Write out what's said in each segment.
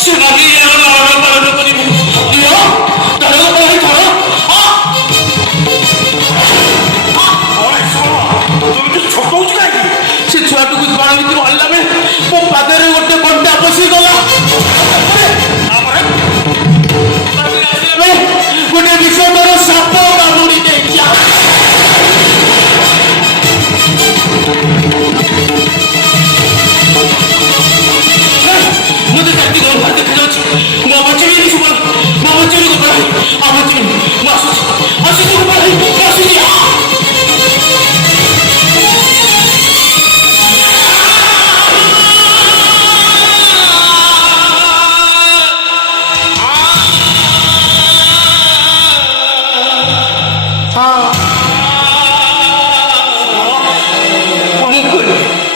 ସେମାନେ ଲାଳନ ପାଳନ କରିବେ। ଦିଅ ଧର ଧର ସେ ଛୁଆଟିକୁ ବାଣ ଭିତରୁ ଆଣିଲା ବେଳେ ମୋ ପାଦରେ ଗୋଟେ କଣ୍ଟା ପଶିଗଲା। ଗୋଟେ ବିଷଧର ସାପ କାମୁଡି ଦେଇଛି। ମତେ ଚାକି ଦରକାର ଦେଖାଯାଉଛି। ମୁଁ ବଞ୍ଚିବିନି ସୁବଳ, ମୁଁ ବଞ୍ଚିବିନି ଗୋପାଳ ଭାଇ, ଆଉ ବଞ୍ଚିବିନି। ମୁଁ ଆସୁଛି ଆସୁଛି ଗୋପାଳ ଭାଇ, ମୁଁ ଆସୁଛି।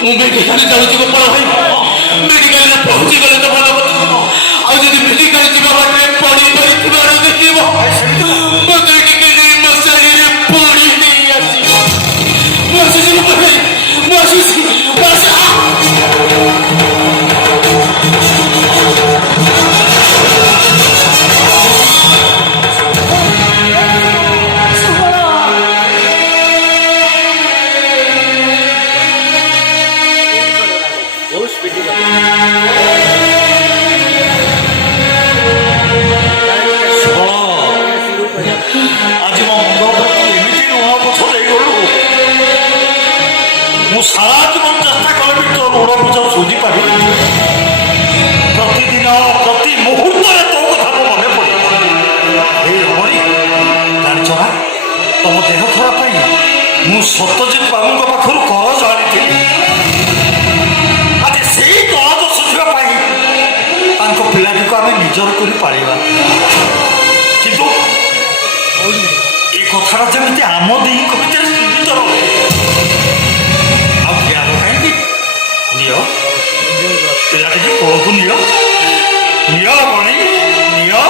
ମୁଁ ମେଡିକାଲ ଯାଉଛି ଗୋପାଳ ଭାଇ, ମେଡିକାଲରେ ପହଞ୍ଚି ଗଲେ ତ ଭଲ କଥା। ଆଉ ଯଦି ମେଡିକାଲ ଯିବା ବାଟରେ ପଡ଼ି ପଡ଼ିଥିବାର ଦେଖିବ, ମତେ ଟିକେ ମଶାରୀରେ ପଡ଼ି ଦେଇ ଆସିବ। ମୁଁ ଆସୁଛି ଗୋପାଳ ଭାଇ, ମୁଁ ଆସୁଛି, ମୁଁ ଆସୁଛି। ଆଜି ମୋ ମୁଣ୍ଡ ଏମିତି ଋଣ ବୋଝ ଦେଇଗଲୁ, ମୁଁ ସାରା ଜୀବନ ଚେଷ୍ଟା କଲେ ବି ତୋ ଋଣ ବୋଝ ଶୁଝି ପାରିବି। ପ୍ରତିଦିନ ପ୍ରତି ମୁହୂର୍ତ୍ତରେ ତୋ କଥା ମୋ ମନେ ପଡ଼େ। ଏଇ ରମଣୀ, ଜାଣିଛ ନା, ତମ ଦେହ ଖରାପ ପାଇଁ ମୁଁ ସତ୍ୟଜିତ ବାବୁଙ୍କ ପାଖରୁ କରଜ ଆଣିଥିଲି। ଆଜି ସେଇ କରଜ ଶୁଝିବା ପାଇଁ ତାଙ୍କ ପିଲାଟିକୁ ଆମେ ନିଜର କରିପାରିବା। କିନ୍ତୁ ଏ କଥାଟା ଯେମିତି ଆମ ଦିଙ୍କ ଭିତରେ ସୀମିତ ରହେ। ଆଉ ଜ୍ଞାନ କାହିଁକି? ନିଅ ପିଲାଟିକି କୋଳକୁ ନିଅ, ନିଅ ରମଣୀ ନିଅ।